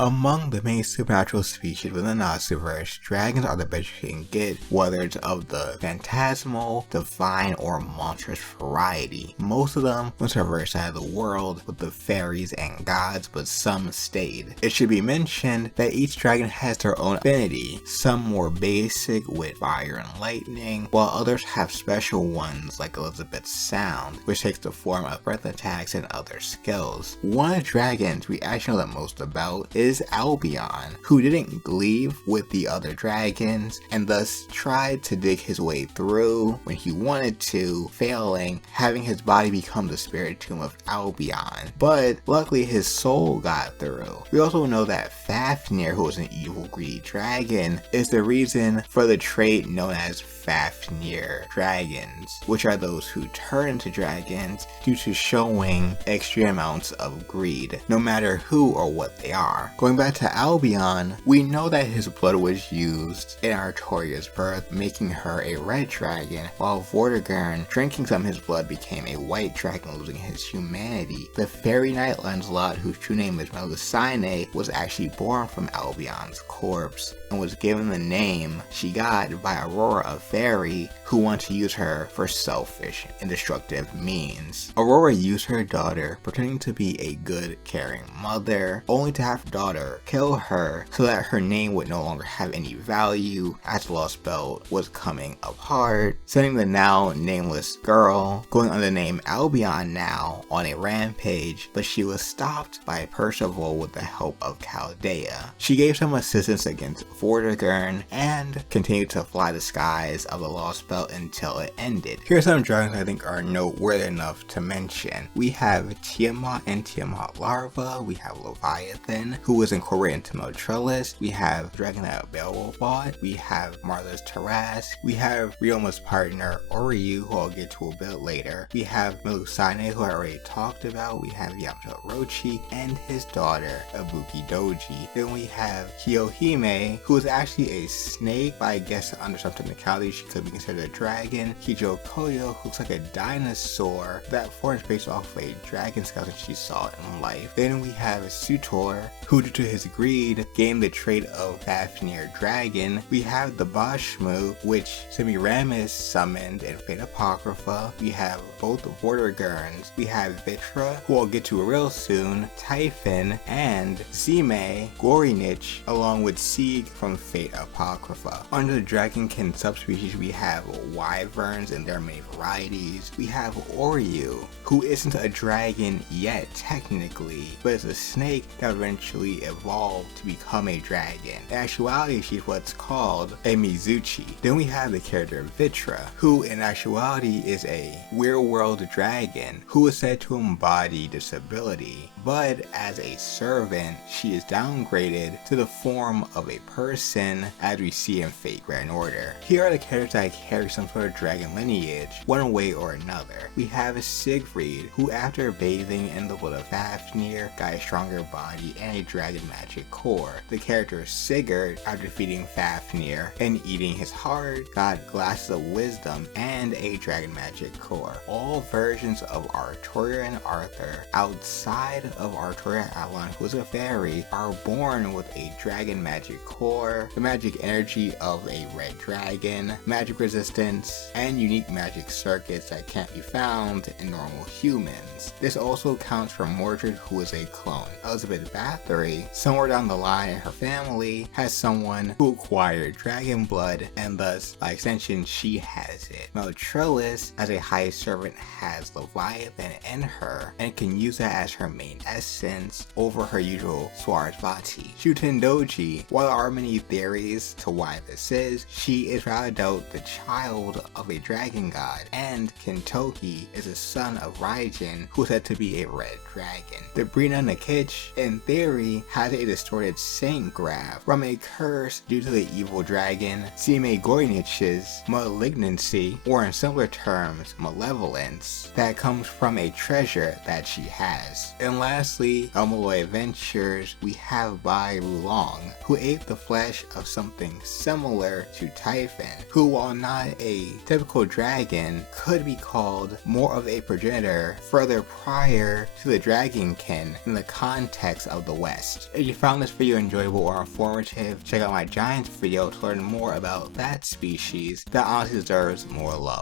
Among the main supernatural species within the Nosferverse, dragons are the best you can get, whether it's of the phantasmal, divine, or monstrous variety. Most of them went to the other side of the world with the fairies and gods, but some stayed. It should be mentioned that each dragon has their own affinity, some more basic with fire and lightning, while others have special ones like Elizabeth's Sound, which takes the form of breath attacks and other skills. One of the dragons we actually know the most about is Albion, who didn't leave with the other dragons and thus tried to dig his way through when he wanted to, failing, having his body become the spirit tomb of Albion. But luckily his soul got through. We also know that Fafnir, who is an evil greedy dragon, is the reason for the trait known as Fafnir dragons, which are those who turn into dragons due to showing extreme amounts of greed, no matter who or what they are. Going back to Albion, we know that his blood was used in Artoria's birth, making her a red dragon, while Vortigern, drinking some of his blood, became a white dragon, losing his humanity. The fairy knight Lancelot, whose true name is Melusine, was actually born from Albion's corpse and was given the name she got by Aurora, a fairy who wanted to use her for selfish and destructive means. Aurora used her daughter, pretending to be a good, caring mother, only to have her daughter kill her so that her name would no longer have any value as the Lost Belt was coming apart, sending the now nameless girl, going under the name Albion now, on a rampage, but she was stopped by Percival with the help of Chaldea. She gave some assistance against Vortigern and continued to fly the skies of the Lost Belt until it ended. Here are some dragons I think are noteworthy enough to mention. We have Tiamat and Tiamat Larva, we have Leviathan, who was incorporated into Motrellis, we have Dragon that Beowulf fought, we have Marla's Tarrasque, we have Ryoma's partner Oryu, who I'll get to a bit later, we have Melusine, who I already talked about, we have Yamato Orochi and his daughter Ibuki Doji, then we have Kiyohime, who is actually a snake, but I guess under some technicality she could be considered a dragon. Kijo Koyo, who looks like a dinosaur. That form is based off of a dragon skeleton she saw in life. Then we have Sutor, who due to his greed gained the trait of Fafnir dragon. We have the Bashmu, which Semiramis summoned in Fate Apocrypha. We have both the Vortigern. We have Vitra, who I'll get to real soon, Typhon, and Zime Gorinich, along with Sieg from Fate Apocrypha. Under the dragonkin subspecies, we have wyverns and their many varieties. We have Oryu, who isn't a dragon yet technically, but is a snake that eventually evolved to become a dragon. In actuality, she's what's called a Mizuchi. Then we have the character Vitra, who in actuality is a real-world dragon who is said to embody disability, but as a servant, she is downgraded to the form of a person as we see in Fate Grand Order. Here are the characters that carry some sort of dragon lineage, one way or another. We have Siegfried, who after bathing in the blood of Fafnir, got a stronger body and a dragon magic core. The character Sigurd, after defeating Fafnir and eating his heart, got glasses of wisdom and a dragon magic core. All versions of Artoria and Arthur outside of Artoria Avalon, who is a fairy, are born with a dragon magic core, the magic energy of a red dragon, magic resistance, and unique magic circuits that can't be found in normal humans. This also counts for Mordred, who is a clone. Elizabeth Bathory, somewhere down the line in her family, has someone who acquired dragon blood, and thus, by extension, she has it. Motrellis, as a high servant, has Leviathan in her, and can use that as her main essence over her usual Swarovati. Shutendoji, while there are many theories to why this is, she is without a doubt the child of a dragon god, and Kentoki is a son of Raijin, who is said to be a red dragon. Debrina Nakich, in theory, has a distorted saint graph from a curse due to the evil dragon Sime Gorinich's malignancy, or in simpler terms, malevolence, that comes from a treasure that she has. And lastly, on Malloy Adventures, we have Bai Wulong, who ate the flesh of something similar to Typhon, who while not a typical dragon, could be called more of a progenitor further prior to the dragonkin in the context of the West. If you found this video enjoyable or informative, check out my Giants video to learn more about that species that honestly deserves more love.